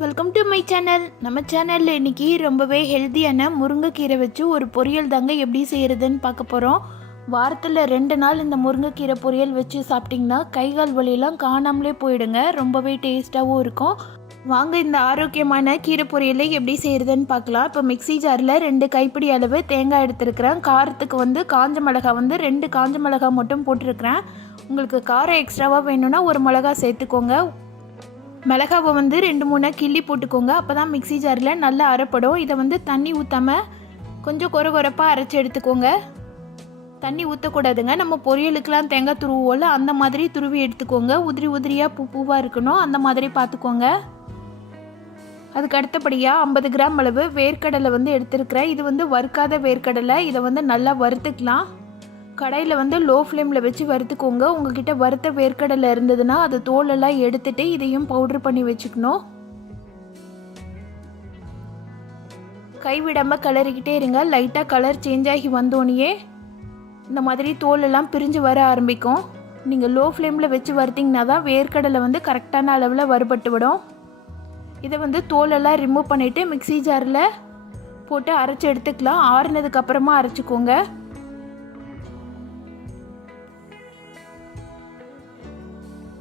Welcome to my channel. நம்ம சேனலில் இன்றைக்கி ரொம்பவே ஹெல்த்தியான முருங்கைக்கீரை வச்சு ஒரு பொரியல் தாங்க எப்படி செய்கிறதுன்னு பார்க்க போகிறோம். வாரத்தில் 2 நாள் இந்த முருங்கைக்கீரை பொரியல் வச்சு சாப்பிட்டிங்கன்னா கைகால் வலியெல்லாம் காணாமலே போயிடுங்க. ரொம்பவே டேஸ்ட்டாகவும் இருக்கும். வாங்க இந்த ஆரோக்கியமான கீரை பொரியலை எப்படி செய்கிறதுன்னு பார்க்கலாம். இப்போ மிக்ஸி ஜாரில் 2 கைப்பிடி அளவு தேங்காய் எடுத்துருக்கிறேன். காரத்துக்கு காஞ்ச மிளகா 2 காஞ்ச மிளகா மட்டும் போட்டிருக்கிறேன். உங்களுக்கு காரம் எக்ஸ்ட்ராவாக வேணும்னா 1 மிளகா சேர்த்துக்கோங்க. மிளகாவை 2-3 கிள்ளி போட்டுக்கோங்க. அப்போ தான் மிக்ஸி ஜாரில் நல்லா அரைப்படும். இதை தண்ணி ஊற்றாமல் கொஞ்சம் கொரப்பாக அரைச்சி எடுத்துக்கோங்க. தண்ணி ஊற்றக்கூடாதுங்க. நம்ம பொரியலுக்கெலாம் தேங்காய் துருவோல அந்த மாதிரி துருவி எடுத்துக்கோங்க. உதிரியாக பூவாக இருக்கணும், அந்த மாதிரி பார்த்துக்கோங்க. அதுக்கு அடுத்தபடியாக 50 கிராம் அளவு வேர்க்கடலை எடுத்துருக்கிறேன். இது வறுக்காத வேர்க்கடலை. இதை நல்லா வறுத்துக்கலாம். கடையில் லோ ஃப்ளேமில் வச்சு வறுத்துக்கோங்க. உங்ககிட்ட வறுத்த வேர்க்கடலை இருந்ததுன்னா அது தோலெல்லாம் எடுத்துட்டு இதையும் பவுட்ரு பண்ணி வச்சுக்கணும். கைவிடாமல் கிளறிக்கிட்டே இருங்க. லைட்டாக கலர் சேஞ்ச் ஆகி வந்தோடனே இந்த மாதிரி தோலெல்லாம் பிரிஞ்சு வர ஆரம்பிக்கும். நீங்கள் லோ ஃப்ளேமில் வச்சு வறுத்திங்கன்னா தான் வேர்க்கடலை கரெக்டான அளவில் வறுபட்டு விடும். இதை தோலெல்லாம் ரிமூவ் பண்ணிவிட்டு மிக்ஸி ஜாரில் போட்டு அரைச்சி எடுத்துக்கலாம். ஆறுனதுக்கப்புறமா அரைச்சிக்கோங்க.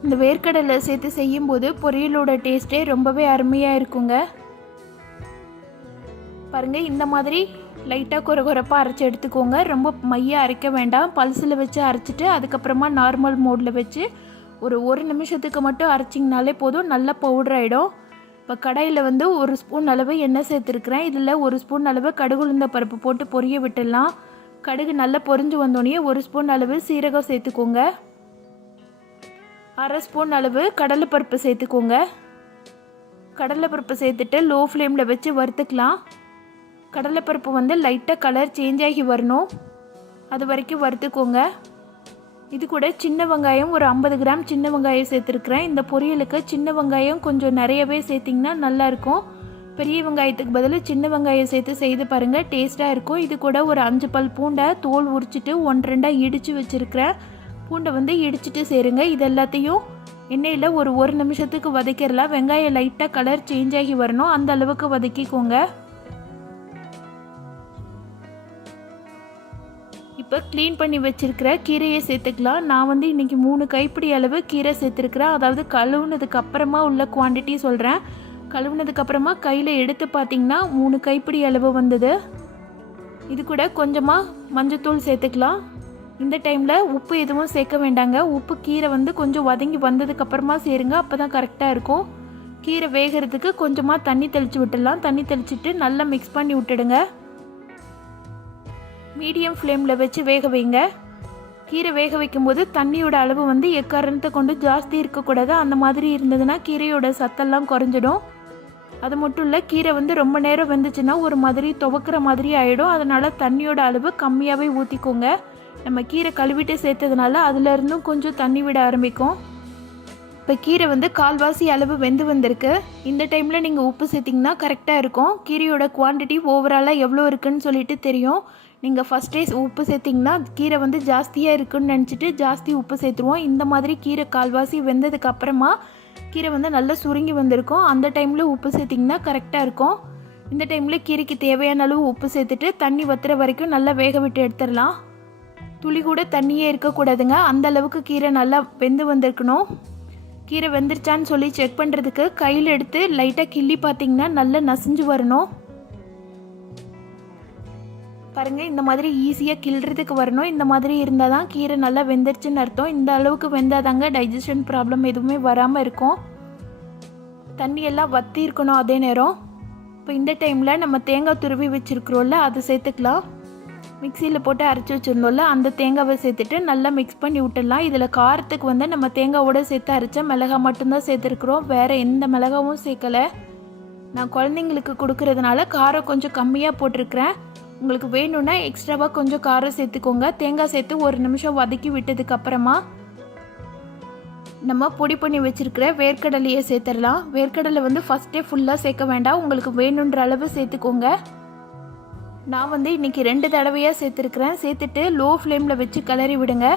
இந்த வேர்க்கடலை சேர்த்து செய்யும்போது பொரியலோட டேஸ்ட்டே ரொம்பவே அருமையாக இருக்குங்க. பாருங்கள், இந்த மாதிரி லைட்டாக கொரப்பாக அரைச்சி எடுத்துக்கோங்க. ரொம்ப மையாக அரைக்க வேண்டாம். பல்சில் வச்சு அரைச்சிட்டு அதுக்கப்புறமா நார்மல் மோடில் வச்சு ஒரு 1 நிமிஷத்துக்கு மட்டும் அரைச்சிங்கனாலே போதும், நல்லா பவுடர் ஆகிடும். இப்போ கடாயில் 1 ஸ்பூன் அளவு எண்ணெய் சேர்த்துருக்குறேன். இதில் 1 ஸ்பூன் அளவு கடுகுளுந்த பருப்பு போட்டு பொரிய விட்டுடலாம். கடுகு நல்லா பொரிஞ்சு வந்தோடனே 1 ஸ்பூன் அளவு சீரகம் சேர்த்துக்கோங்க. 1/2 ஸ்பூன் அளவு கடலைப்பருப்பு சேர்த்துக்கோங்க. கடலைப்பருப்பு சேர்த்துட்டு லோ ஃப்ளேமில் வச்சு வறுத்துக்கலாம். கடலைப்பருப்பு லைட்டாக கலர் சேஞ்ச் ஆகி வரணும், அது வரைக்கும் வறுத்துக்கோங்க. இது கூட சின்ன வெங்காயம் ஒரு 50 கிராம் சின்ன வெங்காயம் சேர்த்துருக்குறேன். இந்த பொரியலுக்கு சின்ன வெங்காயம் கொஞ்சம் நிறையவே சேர்த்திங்கன்னா நல்லாயிருக்கும். பெரிய வெங்காயத்துக்கு பதில் சின்ன வெங்காயம் சேர்த்து செய்து பாருங்கள், டேஸ்ட்டாக இருக்கும். இது கூட ஒரு 5 பல் பூண்டை தோல் உரிச்சிட்டு 1-2 இடித்து வச்சுருக்கிறேன். பூண்டை இடிச்சிட்டு சேருங்க. இது எல்லாத்தையும் எண்ணெயில் ஒரு 1 நிமிஷத்துக்கு வதக்கிடலாம். வெங்காயம் லைட்டாக கலர் சேஞ்ச் ஆகி வரணும், அந்த அளவுக்கு வதக்கிக்கோங்க. இப்போ க்ளீன் பண்ணி வச்சுருக்கிற கீரையை சேர்த்துக்கலாம். நான் இன்றைக்கி 3 கைப்பிடி அளவு கீரை சேர்த்துருக்குறேன். அதாவது கழுவுனதுக்கு அப்புறமா உள்ள குவான்டிட்டி சொல்கிறேன். கழுவுனதுக்கப்புறமா கையில் எடுத்து பார்த்திங்கன்னா 3 கைப்பிடி அளவு வந்தது. இது கூட கொஞ்சமாக மஞ்சத்தூள் சேர்த்துக்கலாம். இந்த டைமில் உப்பு எதுவும் சேர்க்க வேண்டாங்க. உப்பு கீரை கொஞ்சம் வதங்கி வந்ததுக்கப்புறமா சேருங்க, அப்போ தான் கரெக்டாக இருக்கும். கீரை வேகிறதுக்கு கொஞ்சமாக தண்ணி தெளித்து விட்டுடலாம். தண்ணி தெளிச்சுட்டு நல்லா மிக்ஸ் பண்ணி விட்டுடுங்க. மீடியம் ஃப்ளேமில் வச்சு வேக வைங்க. கீரை வேக வைக்கும்போது தண்ணியோட அளவு எக்காரணத்தை கொண்டு ஜாஸ்தி இருக்கக்கூடாது. அந்த மாதிரி இருந்ததுன்னா கீரையோட சத்தெல்லாம் குறைஞ்சிடும். அது மட்டும் இல்லை, கீரை ரொம்ப நேரம் வெந்துச்சுன்னா ஒரு மாதிரி துவக்கிற மாதிரி ஆகிடும். அதனால் தண்ணியோட அளவு கம்மியாகவே ஊற்றிக்கோங்க. நம்ம கீரை கழுவிட்டு சேர்த்ததுனால அதுலேருந்தும் கொஞ்சம் தண்ணி விட ஆரம்பிக்கும். இப்போ கீரை கால்வாசி அளவு வெந்து வந்திருக்கு. இந்த டைமில் நீங்கள் உப்பு சேர்த்திங்கன்னா கரெக்டாக இருக்கும். கீரையோட குவான்டிட்டி ஓவராலாக எவ்வளோ இருக்குதுன்னு சொல்லிட்டு தெரியும். நீங்கள் ஃபஸ்ட்டே உப்பு சேர்த்திங்கன்னா கீரை ஜாஸ்தியாக இருக்குதுன்னு நினச்சிட்டு ஜாஸ்தி உப்பு சேர்த்துருவோம். இந்த மாதிரி கீரை கால்வாசி வெந்ததுக்கு அப்புறமா கீரை நல்லா சுருங்கி வந்திருக்கும். அந்த டைமில் உப்பு சேர்த்திங்கன்னா கரெக்டாக இருக்கும். இந்த டைமில் கீரைக்கு தேவையான அளவு உப்பு சேர்த்துட்டு தண்ணி வத்துற வரைக்கும் நல்லா வேக விட்டு எடுத்துடலாம். துளி கூட தண்ணியே இருக்கக்கூடாதுங்க. அந்த அளவுக்கு கீரை நல்லா வெந்து வந்திருக்கணும். கீரை வெந்துருச்சான்னு சொல்லி செக் பண்ணுறதுக்கு கையில் எடுத்து லைட்டாக கிள்ளி பார்த்திங்கன்னா நல்லா நசிஞ்சு வரணும். பாருங்கள், இந்த மாதிரி ஈஸியாக கிள்றதுக்கு வரணும். இந்த மாதிரி இருந்தால் தான் கீரை நல்லா வெந்துருச்சுன்னு அர்த்தம். இந்த அளவுக்கு வெந்தாதாங்க டைஜஷன் ப்ராப்ளம் எதுவுமே வராமல் இருக்கும். தண்ணியெல்லாம் வற்றி இருக்கணும் அதே நேரம். இப்போ இந்த டைமில் நம்ம தேங்காய் துருவி வச்சுருக்குறோம்ல, அதை சேர்த்துக்கலாம். மிக்சியில் போட்டு அரைச்சி வச்சுருந்தோம்ல, அந்த தேங்காவை சேர்த்துட்டு நல்லா மிக்ஸ் பண்ணி விட்டுடலாம். இதில் காரத்துக்கு நம்ம தேங்காவோடு சேர்த்து அரைச்ச மிளகா மட்டும்தான் சேர்த்துருக்குறோம். வேறு எந்த மிளகாவும் சேர்க்கலை. நான் குழந்தைங்களுக்கு கொடுக்கறதுனால காரம் கொஞ்சம் கம்மியாக போட்டிருக்கிறேன். உங்களுக்கு வேணும்னா எக்ஸ்ட்ராவாக கொஞ்சம் காரம் சேர்த்துக்கோங்க. தேங்காய் சேர்த்து 1 நிமிஷம் வதக்கி விட்டதுக்கப்புறமா நம்ம பொடி பண்ணி வச்சுருக்கிற வேர்க்கடலையை சேர்த்துடலாம். வேர்க்கடலை ஃபஸ்ட்டே ஃபுல்லாக சேர்க்க வேண்டாம், உங்களுக்கு வேணுன்ற அளவு சேர்த்துக்கோங்க. நான் இன்றைக்கி 2 தடவையாக சேர்த்துருக்குறேன். சேர்த்துட்டு லோ ஃப்ளேமில் வச்சு கிளறி விடுங்க.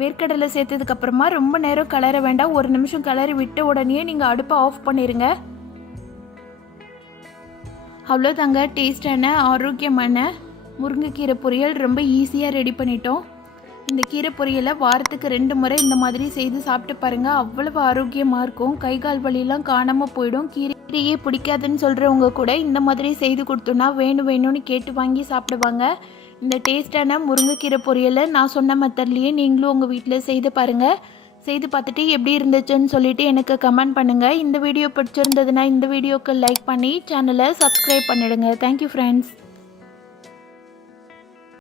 வேர்க்கடலை சேர்த்ததுக்கப்புறமா ரொம்ப நேரம் கிளற வேண்டாம். 1 நிமிஷம் கிளறி விட்ட உடனே நீங்கள் அடுப்பை ஆஃப் பண்ணிடுங்க. அவ்வளோதாங்க, டேஸ்டான ஆரோக்கியமான முருங்கைக்கீரை பொரியல் ரொம்ப ஈஸியாக ரெடி பண்ணிட்டோம். இந்த கீரை பொரியலை வாரத்துக்கு 2 முறை இந்த மாதிரி செய்து சாப்பிட்டு பாருங்கள். அவ்வளவு ஆரோக்கியமாக இருக்கும். கை கால் வலியெல்லாம் காணாமல் போயிடும். கீரையே பிடிக்காதுன்னு சொல்கிறவங்க கூட இந்த மாதிரி செய்து கொடுத்தோன்னா வேணும்னு கேட்டு வாங்கி சாப்பிடுவாங்க. இந்த டேஸ்டான முருங்கைக்கீரை பொரியலை நான் சொன்ன மெத்தட்லேயே நீங்களும் உங்கள் வீட்டில் செய்து பாருங்கள். செய்து பார்த்துட்டு எப்படி இருந்துச்சுன்னு சொல்லிவிட்டு எனக்கு கமெண்ட் பண்ணுங்கள். இந்த வீடியோ பிடிச்சிருந்ததுன்னா இந்த வீடியோக்கு லைக் பண்ணி சேனலை சப்ஸ்கிரைப் பண்ணிடுங்க. Thank you friends.